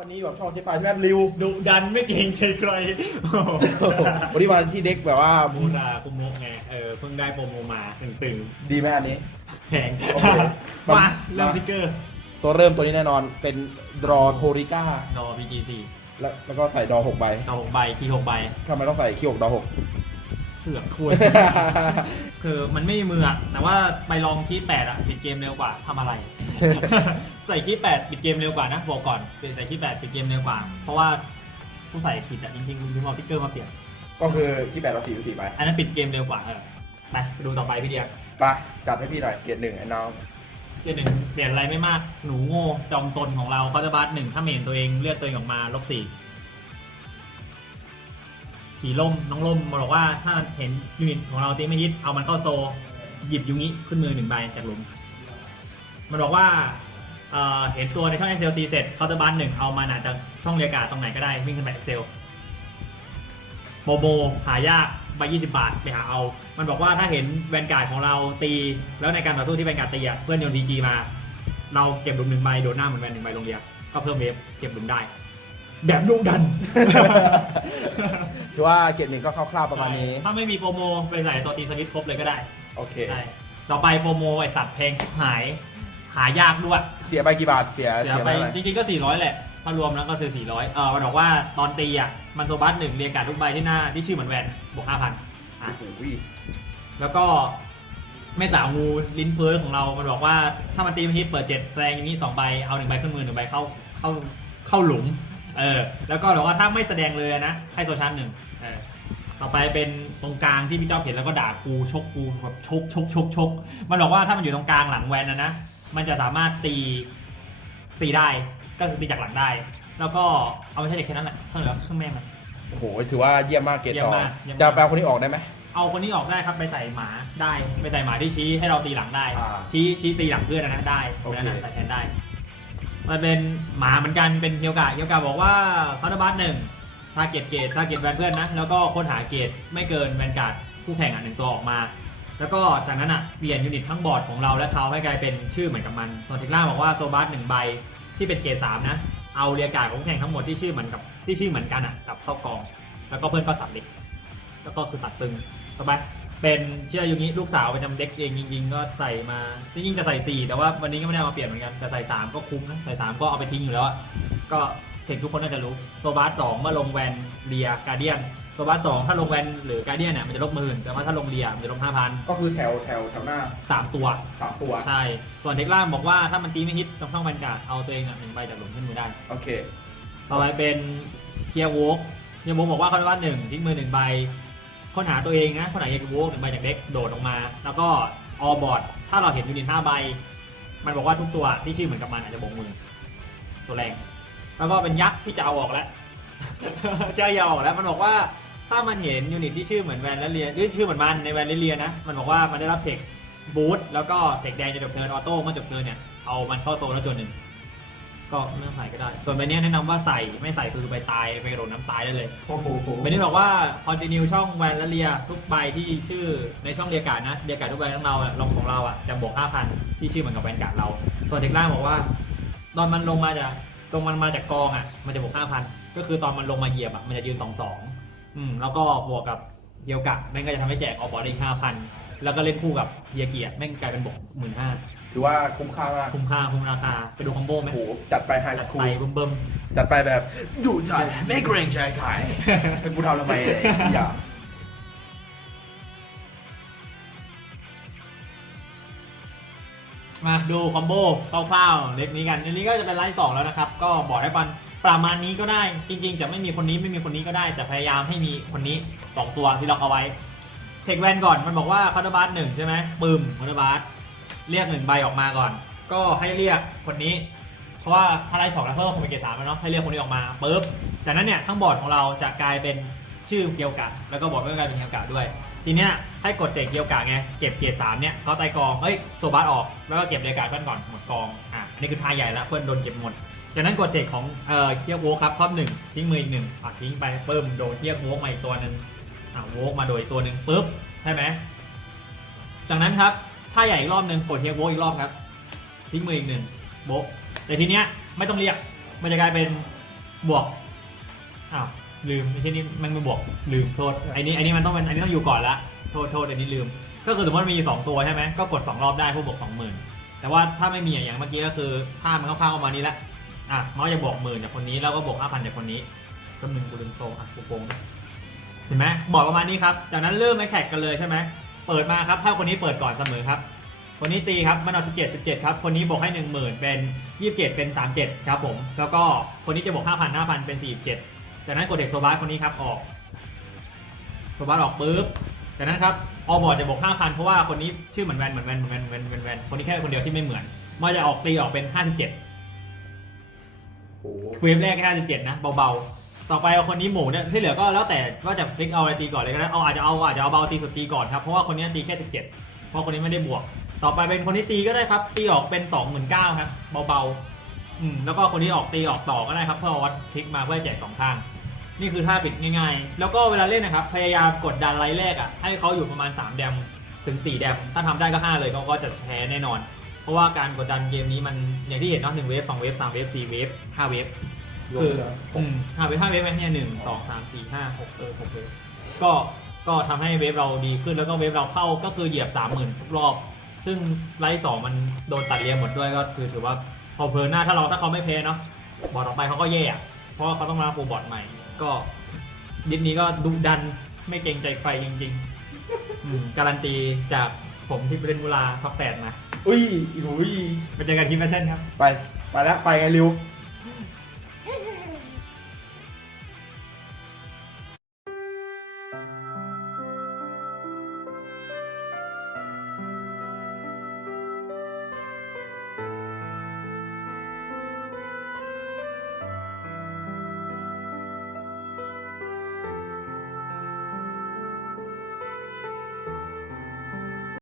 วันนี้แบบช่องเจฟายใช่ไหมริวดุดันไม่เกรงใจใครวันนี้มาที่เด็กแบบว่ามูราคุโมกไงเออเพิ่งได้โปรโมมาตึงดีไหมอันนี้ ๆแพงโอเค มาเริ่มทิกเกอร์ตัวเริ่มตัวนี้แน่นอนเป็นดรอโทริก้าดอ PGC แล้วแล้วก็ใส่ดอหกใบดอหกใบคีย์หกใบ ทำไมต้องใส่ขี้หกดอหก เสือกควร คือมันไม่มีมืออะแต่ว่าไปลองคีย์แปดอะปิดเกมเร็วกว่าทำอะไร ใส่คีย์แปดปิดเกมเร็วกว่านะบอกก่อนใส่คีย์แปดปิดเกมเร็วกว่า เพราะว่าผู้ใส่ผิดอะจริงๆคุณลืมเอาทิกเกอร์มาเปลี่ยนก็คือขี้แปดเราสี่สี่ใบอันนั้นปิดเกมเร็วกว่าเออไปไปดูต่อไปพี่เดียไปจัดให้พี่หน่อยเกียรติหนึ่งไอ้น้องเกมหนึ่งเปลี่ยนอะไรไม่มากหนูโง่จอมซนของเราเขาจะบัสหนึ่งถ้าเมนตัวเองเลือดตัวเองออกมาลบสี่ขี่ล่มน้องล่มมาบอกว่าถ้าเห็นยูนิตของเราตีไม่ฮิตเอามันเข้าโซ หยิบยูงิขึ้นมือหนึ่งใบจากหลุม มันบอกว่าเอ่อเห็นตัวในช่อง Excel ตีเสร็จเคาน์เตอร์บัสหนึ่งเอามันอาจจะช่องเรียกกาตรงไหนก็ได้วิ่งขึ้นไป Excel โบโบหายากใบ20 บาท ไปหาเอา มันบอกว่าถ้าเห็นแวนการ์ดของเราตี แล้วในการต่อสู้ที่แวนการ์ดตีอะเพื่อนโยนดีจีมา เราเก็บหลุมหนึ่งใบโดนหน้าเหมือนแวนหนึ่งใบลงเรียกก็เพิ่มเวฟเก็บหลุมได้ แบบดุดันคือว่าเกียรติหนึ่งก็คร่าวๆประมาณนี้ ถ้าไม่มีโปรโมไปใส่ตัวตีสวิตช์ครบเลยก็ได้ โอเค ใช่ ต่อไปโปรโมไอสัตว์เพลงชิบหาย หายากด้วยเสียไปกี่บาทเสียเสียเสียไปไปเท่าไหร่จริงๆก็ 400 แหละถ้ารวมแล้วก็ซื้อ400 เออมันบอกว่าตอนตีอะ มันโซบัสหนึ่งเรียงการดทุกใบที่หน้าที่ชื่อเหมือนแวนบวก5,000อะ โอ้โหแล้วก็แม่สาวงูลิ้นเฟ้อของเรา มันบอกว่าถ้ามันตีไม่ฮิตเปิดเจ็ดแสดงอย่างนี้สองใบ เอาหนึ่งใบขึ้นมือหนึ่งใบเข้าเข้าเข้าหลุม เออ แล้วก็บอกว่าถ้าไม่แสดงเลยนะ ให้โซชันหนึ่งเออ ต่อไปเป็นตรงกลางที่พี่เจ้าเห็นแล้วก็ด่ากูชกกูแบบชกชกชกชก มันบอกว่าถ้ามันอยู่ตรงกลางหลังแวนนะนะ มันจะสามารถตีตีได้ก็คือตีจากหลังได้ แล้วก็เอาไปใช้เด็กแค่นั้นแหละเท่าเหลือเครื่องแม่มัน โอ้โห ถือว่าเยี่ยมมากเกียรติเยี่ยทมองมากเยี่ยมมาก จะแปลคนนี้ออกได้ไหม เอาคนนี้ออกได้ครับไปใส่หมาได้ไปใส่หมาที่ชี้ให้เราตีหลังได้ อ่าชี้ชี้ตีหลังเพื่อนนะนะได้โอเคนั่นนะใส่แทนได้ มันเป็นหมาเหมือนกันเป็นเคียวกะเคียวกะบอกว่าคาร์บัสหนึ่งทาร์เก็ตเกตทาร์เก็ตแวนเพื่อนนะ แล้วก็ค้นหาเกตไม่เกินแวนการ์ดคู่แข่งอะหนึ่งตัวออกมา แล้วก็จากนั้นอะเปลี่ยนยูนิตทั้งบอร์ดของเราและเขาให้กลายเป็นชื่อเหมือนกับมันส่วนเทคล่าบอกว่าโซบัสหนึ่งใบที่เป็นเกรดสามนะ เอาเรียการ์ดของแข่งทั้งหมดที่ชื่อเหมือนกับที่ชื่อเหมือนกันอะกับเข้ากอง แล้วก็เพื่อนก็สับเด็กแล้วก็คือตัดตึงต่อไปเป็นเชื่ออย่นี้ลูกสาวประจำเด็กเองจริงๆก็ใส่มาจริงๆจะใส่ 4 แต่ว่าวันนี้ก็ไม่ได้มาเปลี่ยนเหมือนกันแต่ใส่ 3 ก็คุ้มนะใส่ 3 ก็เอาไปทิ้งอยู่แล้วก็เทคทุกคนน่าจะรู้โซบาสสองเมื่อลงแวนเรียการเดียน โซบาสสองถ้าลงแวนหรือการเดียนเนี่ยมันจะลบหมื่นแต่ว่าถ้าลงเรียมันจะลบห้าพันก็คือแถวแถวแถวหน้าสามตัว สามตัวใช่ ส่วนเทคล่างบอกว่าถ้ามันตีไม่ฮิตต้องช่องแวนการ์ดเอาตัวเองอะหนึ่งใบจากหลุมขึ้นมือได้ โอเค ต่อไปเป็นเฮียโวกเฮียโวกบอกว่าเขาได้ว่าหนึ่งทิ้งมือหนึ่งใบค้นหาตัวเองนะค้นหาเฮียโวกหนึ่งใบจากเด็กโดดออกมา แล้วก็ออบอร์ดถ้าเราเห็นยูนิตห้าใบ มันบอกว่าทุกตัวที่ชื่อเหมือนกับมันอาจจะบงมือตัวแรง แล้วก็เป็นยักษ์ที่จะเอาออกแล้ว ใช่ยาออกแล้วมันบอกว่า ถ้ามันเห็นยูนิตที่ชื่อเหมือนแวนและเลียหรือชื่อเหมือนมันในแวนและเลียนะ มันบอกว่ามันได้รับเทคบูทแล้วก็เทคแดงจะจบเทิร์นออโต้เมื่อจบเทิร์นเนี่ย เอามันเข้าโซนแล้วจนหนึ่งก็ไม่ต้องใส่ก็ได้ ส่วนใบเนี้ยแนะนำว่าใส่ไม่ใส่คือไปตายไปกระโดดน้ำตายได้เลยโอ้โหใบนี้บอกว่า continue ช่องแวนและเลียทุกใบที่ชื่อในช่องเรียการ์ดนะเรียการ์ดทุกใบของเราอะลงของเราอะจะบวก5,000ที่ชื่อเหมือนกับแวนการ์ดเรา ส่วนเด็กล่างบอกว่า ตอนมันลงมาจากตรงมันมาจากกองอะมันจะบวก5,000ก็คือตอนมันลงมาเหยียบอะมันจะยืน2-2 อืมแล้วก็บวกกับเดียวกะแม่งก็จะทำให้แจกออกบอร์ดอีก5,000แล้วก็เล่นคู่กับเยียเกียร์แม่งกลายเป็นบวก15,000ถือว่าคุ้มค่ามากคุ้มค่าคุ้มราคาไปดูคอมโบไหมโอ้โหจัดไปไฮจัสดคูไปลเบิ่มจัดไปแบบดูใจไม่เกรงใจใครให้กูทำทำไมเนี่ยอย่าๆมาดูคอมโบคร่าวๆเล็กนี้กันอันนี้ก็จะเป็นไลฟ์สองแล้วนะครับ ก็บอกให้ปัน ประมาณนี้ก็ได้จริงๆ จะไม่มีคนนี้ไม่มีคนนี้ก็ได้ แต่พยายามให้มีคนนี้ 2 ตัวที่ล็อกเอาไว้ เทคแวนก่อนมันบอกว่าคาร์ดบัสหนึ่งใช่ไหมปึมคาร์ดบัสเรียกหนึ่งใบออกมาก่อน ก็ให้เรียกคนนี้ เพราะว่าถ้าไลฟ์สองแล้วเพิ่มคงเป็นเกรดสามแล้วเนาะให้เรียกคนนี้ออกมาปุ๊บจากนั้นเนี่ยทั้งบอร์ดของเราจะกลายเป็นชื่อเกียวกะแล้วก็บอร์ดก็กลายเป็นเกียวกะด้วย ทีเนี้ยให้กดเตะเกียวกะไงเก็บเกียร์สามเนี่ยเขาไตกองเอ้ยโซบัสออกแล้วก็เก็บเรียกาเพื่อนก่อนหมดกองอะอันนี้คือท่าใหญ่แล้วเพื่อนโดนเก็บหมด จากนั้นกดเตะของเอ่อเคียบโวครับครอบหนึ่งทิ้งมืออีกหนึ่งอะทิ้งไปเพิ่มโดนเคียบโวมาอีกตัวหนึ่งอะโวมาโดยตัวหนึ่งปุ๊บใช่ไหมจากนั้นครับท่าใหญ่อีกรอบหนึ่งกดเคียบโวอีกรอบครับ ทิ้งมืออีกหนึ่งโบแต่ทีเนี้ยไม่ต้องเรียกมันจะกลายเป็นบวกอ้าวลืมไม่ใช่นี่มันไม่บวกลืมโทษไอ้นี่ไอ้นี่มันต้องเป็นอันนี้ต้องอยู่ก่อนละโทษโทษอันนี้ลืม ก็คือสมมติมันมีสองตัวใช่ไหมก็กดสองรอบได้พื่อบวกสองหมื่นแต่ว่าถ้าไม่มีอย่างเมื่อกี้ก็คือภาพมันก็พาเข้ามานี้ละ อะน้อยจะบวกหมื่นจากคนนี้แล้วก็บวกห้าพันจากคนนี้ก็หนึ่งกูดึงโซอะกูโกงเห็นไหมบอกประมาณนี้ครับ จากนั้นเริ่มแอคแท็กกันเลยใช่ไหมเปิดมาครับถ้าคนนี้เปิดก่อนเสมอครับ คนนี้ตีครับมันเอาสิบเจ็ดสิบเจ็ดครับ คนนี้บวกให้หนึ่งหมื่นเป็นยี่สิบเจ็ดเป็นสามเจ็ดครับผม แล้วก็คนนี้จะบวกห้าพันห้าพันเป็นสี่สิบเจ็ดจากนั้นกดเด็กโซบาสคนนี้ครับออกโซบาสออกปุ๊บจากนั้นครับออบอร์ดจะบวกห้าพันเพราะว่าคนนี้ชื่อเหมือนแวนเหมือนแวนเหมือนแวนเหมือนแวนเหมือนแวนคนนี้แค่คนเดียวที่ไม่เหมือนมันจะออกตีออกเป็นห้าสิบเจ็ด โอ้โหเวฟแรกแค่ห้าสิบเจ็ดนะเบาๆ ต่อไปเอาคนนี้หมูเนี่ยที่เหลือก็แล้วแต่ว่าจะพลิกเอาอะไรตีก่อนเลยก็ได้เอาอาจจะเอาอาจจะเอาเบาตีสุดตีก่อนครับเพราะว่าคนนี้ตีแค่สิบเจ็ดเพราะคนนี้ไม่ได้บวก ต่อไปเป็นคนที่ตีก็ได้ครับตีออกเป็นสองหมื่นเก้าครับเบาๆอืมแล้วก็คนที่ออกตีออกต่อก็ได้ครับเพื่อเอาวัดพลิกมาเพื่อแจกสองข้าง นี่คือท่าปิดง่ายๆ แล้วก็เวลาเล่นนะครับพยายามกดดันไลท์แรกอะให้เขาอยู่ประมาณ3แดมถึง4แดมถ้าทำได้ก็5เลยเขาก็จะแพ้แน่นอน เพราะว่าการกดดันเกมนี้มันอย่างที่เห็นเนาะหนึ่งเวฟสองเวฟสามเวฟสี่เวฟห้าเวฟรวมคือแล้วอืมห้าเวฟห้าเวฟไหมเนี่ยหนึ่งสองสามสี่ห้าหกเออหกเวฟก็ก็ทำให้เวฟเราดีขึ้นแล้วก็เวฟเราเข้าก็คือเหยียบสามหมื่นทุกรอบ ซึ่งไลท์สองมันโดนตัดเรียงหมดด้วยก็คือถือว่าพอเพลินหน้าถ้าเราถ้าเขาไม่เพลเนาะบอร์ดต่อไปเขาก็แย่อะเพราะว่าเขาต้องมาปูบอร์ดใหม่ ก็ดิสนี้ก็ดุดันไม่เกรงใจใครจริงๆอืมการันตีจากผมที่เป็นเวลาท็อปแปดมา อุ้ยอุ้ยไปเจอกันที่แพทเทิร์นครับ ไป ไปแล้ว ไปไงริวไ